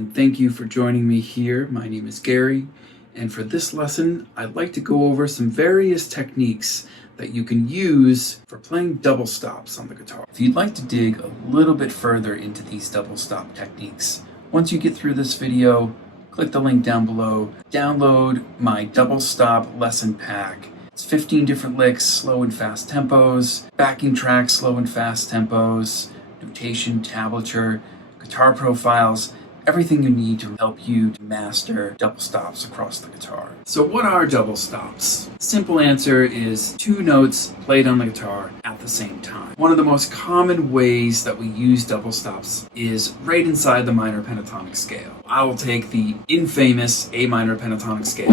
and thank you for joining me here. My name is Gary, and for this lesson, I'd like to go over some various techniques that you can use for playing double stops on the guitar. If you'd like to dig a little bit further into these double stop techniques, once you get through this video, click the link down below, download my double stop lesson pack. It's 15 different licks, slow and fast tempos, backing tracks, slow and fast tempos, notation, tablature, guitar profiles, everything you need to help you to master double stops across the guitar. So what are double stops? The simple answer is two notes played on the guitar at the same time. One of the most common ways that we use double stops is right inside the minor pentatonic scale. I will take the infamous A minor pentatonic scale,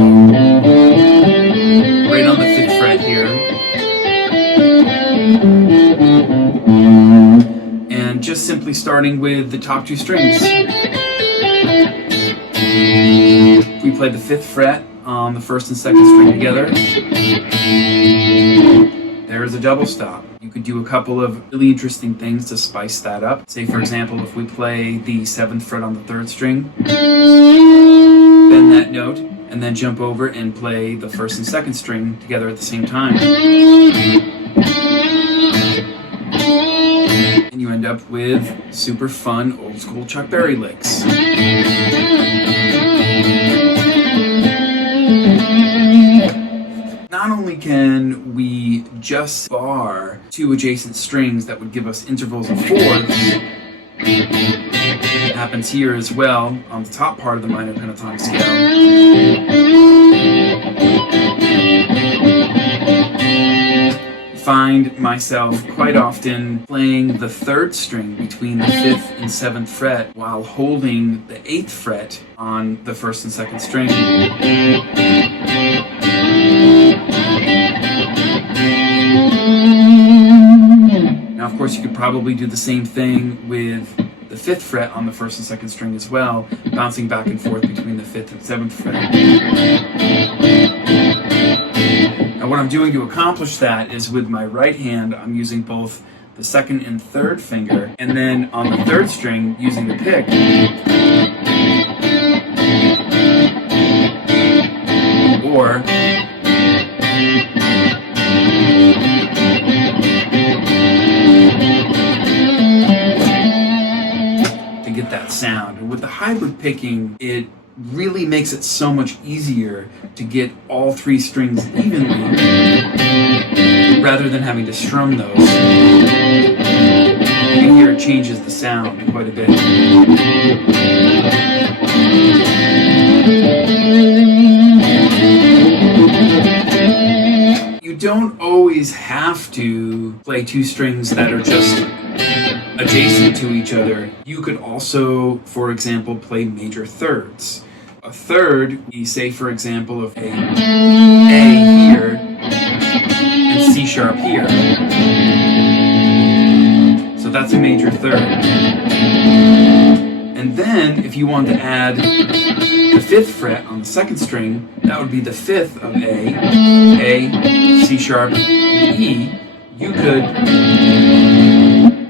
right on the 5th fret here, and just simply starting with the top two strings. We play the 5th fret on the 1st and 2nd string together. There's a double stop. You could do a couple of really interesting things to spice that up. Say, for example, if we play the 7th fret on the 3rd string, bend that note, and then jump over and play the 1st and 2nd string together at the same time. And you end up with super fun, old school Chuck Berry licks. Not only can we just bar two adjacent strings that would give us intervals of fourths, it happens here as well on the top part of the minor pentatonic scale. Find myself quite often playing the 3rd string between the 5th and 7th fret while holding the 8th fret on the 1st and 2nd string. Now, of course, you could probably do the same thing with the 5th fret on the 1st and 2nd string as well, bouncing back and forth between the 5th and 7th fret. Now, what I'm doing to accomplish that is with my right hand, I'm using both the 2nd and 3rd finger, and then on the 3rd string, using the pick, or to get that sound. And with the hybrid picking, it really makes it so much easier to get all 3 strings evenly rather than having to strum those. You can hear it changes the sound quite a bit. You don't always have to play 2 strings that are just adjacent to each other. You could also, for example, play major thirds. A third, we say, for example, of A here and C sharp here. So that's a major third. And then, if you want to add the 5th fret on the 2nd string, that would be the 5th of A, C sharp, E. You could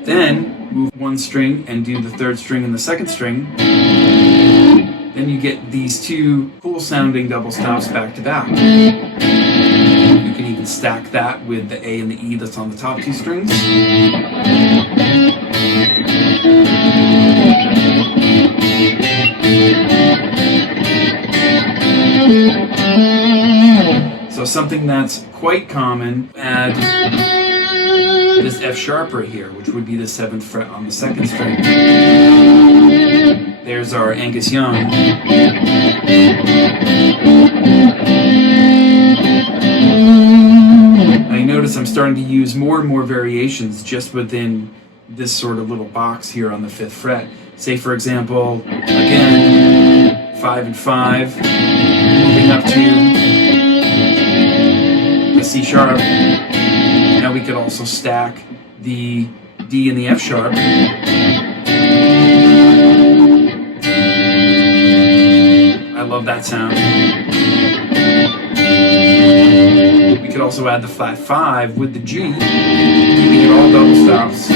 then move 1 string and do the 3rd string and the 2nd string. Then you get these 2 cool sounding double stops back to back. You can even stack that with the A and the E that's on the top 2 strings. So something that's quite common, add this F sharp right here, which would be the 7th fret on the 2nd string. There's our Angus Young. Now you notice I'm starting to use more and more variations just within this sort of little box here on the 5th fret. Say, for example, again, 5 and 5, moving up to the C sharp. Now we could also stack the D and the F sharp. I love that sound. We could also add the flat 5 with the G, keeping it all double stops.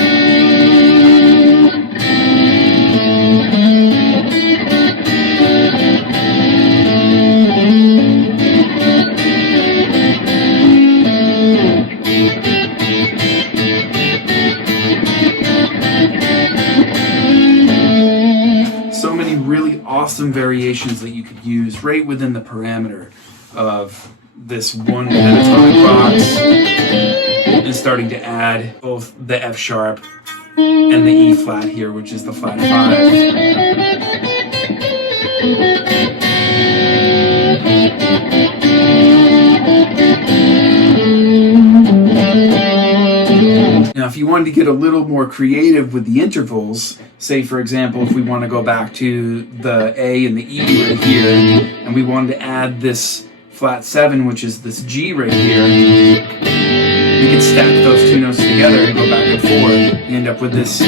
awesome variations that you could use right within the parameter of this one pentatonic box, and starting to add both the F sharp and the E flat here, which is the flat 5. Now, if you wanted to get a little more creative with the intervals, say for example, if we want to go back to the A and the E right here, and we wanted to add this flat 7, which is this G right here, we could stack those two notes together and go back and forth. You end up with this.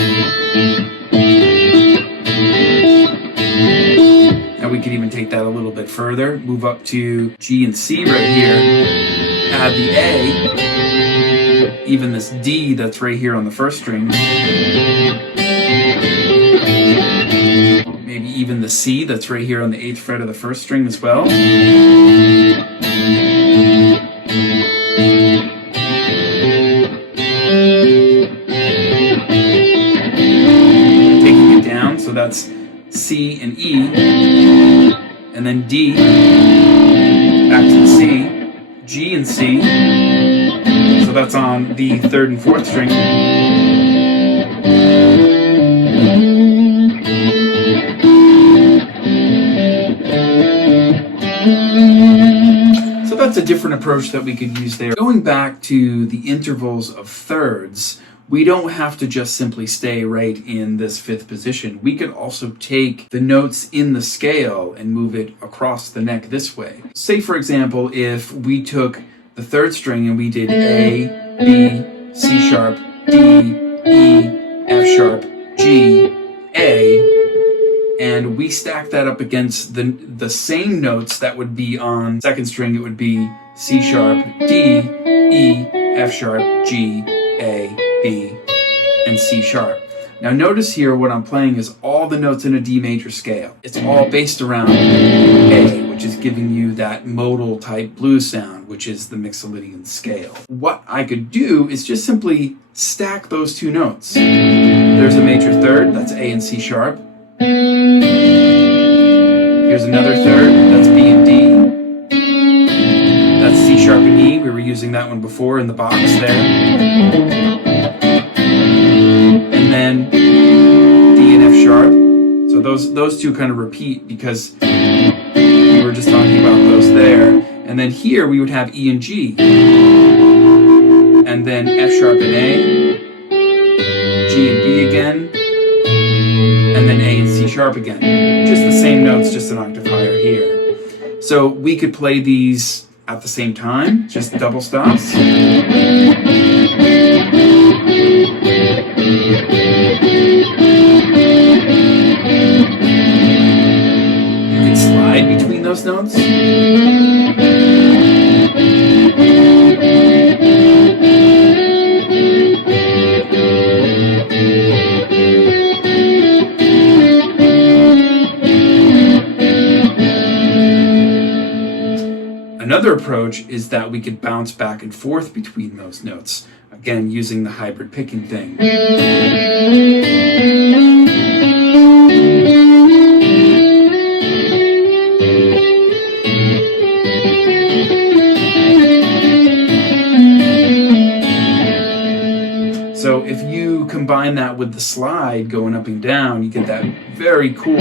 And we could even take that a little bit further, move up to G and C right here, add the A, even this D that's right here on the first string, maybe even the C that's right here on the 8th fret of the first string as well. Taking it down, so that's C and E, and then D, back to the C, G and C, so that's on the 3rd and 4th string. So that's a different approach that we could use there. Going back to the intervals of thirds, we don't have to just simply stay right in this 5th position. We could also take the notes in the scale and move it across the neck this way. Say, for example, if we took the 3rd string and we did A, B, C sharp, D, E, F sharp, G, A, and we stack that up against the same notes that would be on 2nd string. It would be C sharp, D, E, F sharp, G, A, B, and C sharp. Now notice here what I'm playing is all the notes in a D major scale. It's all based around A, which is giving you that modal type blues sound, which is the mixolydian scale. What I could do is just simply stack those two notes. There's a major 3rd, that's A and C sharp. Here's another 3rd, that's B and D. That's C sharp and E. We were using that one before in the box there. And then D and F sharp. So those two kind of repeat because we were just talking about those there. And then here we would have E and G. And then F sharp and A. G and B again. And then A and C sharp again. Just the same notes, just an octave higher here. So we could play these at the same time, just double stops. You can slide between those notes. Another approach is that we could bounce back and forth between those notes, again using the hybrid picking thing. So if you combine that with the slide going up and down, you get that very cool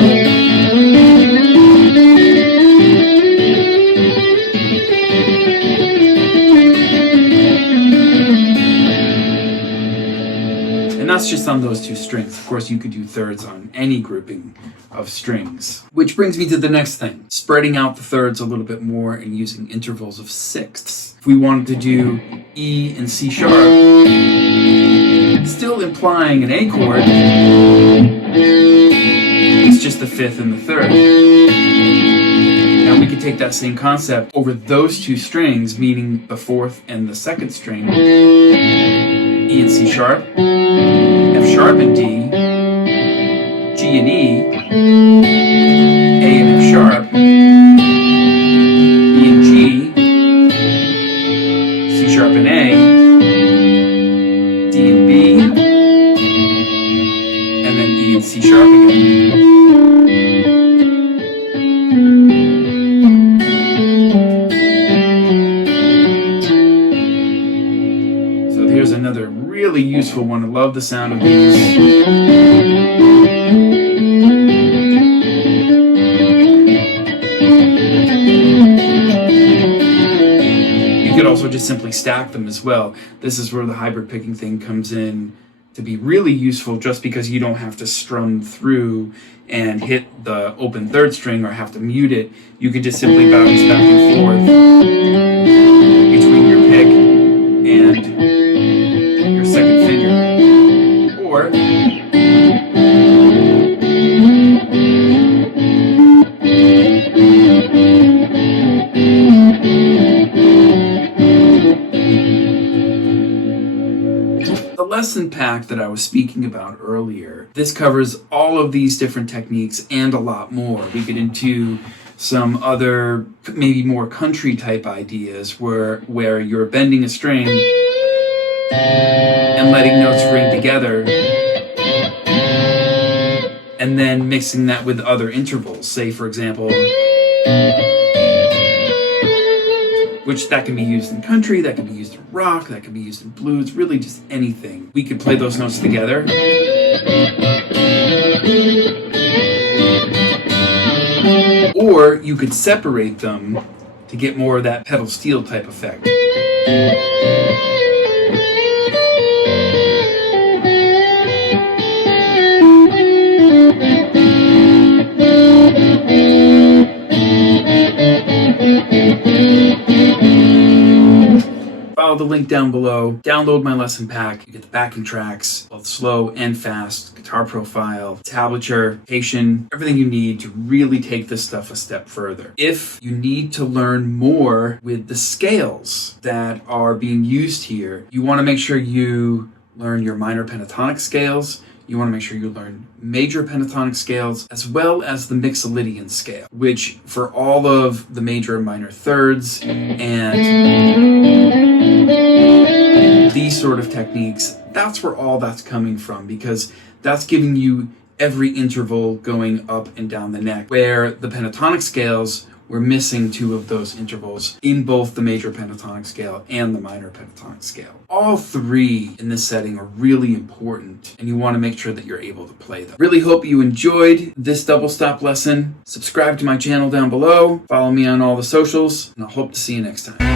that's just on those two strings. Of course, you could do thirds on any grouping of strings. Which brings me to the next thing, spreading out the thirds a little bit more and using intervals of sixths. If we wanted to do E and C sharp, still implying an A chord, it's just the 5th and the 3rd. Now we could take that same concept over those two strings, meaning the 4th and the 2nd string, E and C sharp, F sharp and D, G and E, A and F sharp, E and G, C sharp and A, D and B, and then E and C sharp again. really useful one. I love the sound of these. You could also just simply stack them as well. This is where the hybrid picking thing comes in to be really useful, just because you don't have to strum through and hit the open third string or have to mute it. You can just simply bounce back and forth between your pick and your second finger. Or the lesson pack that I was speaking about earlier, this covers all of these different techniques and a lot more. We get into some other, maybe more country type ideas where you're bending a string and letting notes ring together, and then mixing that with other intervals. Say, for example, which that can be used in country, that can be used in rock, that can be used in blues, really just anything. We could play those notes together. Or you could separate them to get more of that pedal steel type effect. Follow the link down below, download my lesson pack. You get the backing tracks, both slow and fast, guitar profile, tablature, notation, everything you need to really take this stuff a step further. If you need to learn more with the scales that are being used here, you want to make sure you learn your minor pentatonic scales. You want to make sure you learn major pentatonic scales, as well as the mixolydian scale, which for all of the major and minor thirds and these sort of techniques, that's where all that's coming from, because that's giving you every interval going up and down the neck, where the pentatonic scales, we're missing two of those intervals in both the major pentatonic scale and the minor pentatonic scale. All three in this setting are really important, and you want to make sure that you're able to play them. Really hope you enjoyed this double stop lesson. Subscribe to my channel down below, follow me on all the socials, and I hope to see you next time.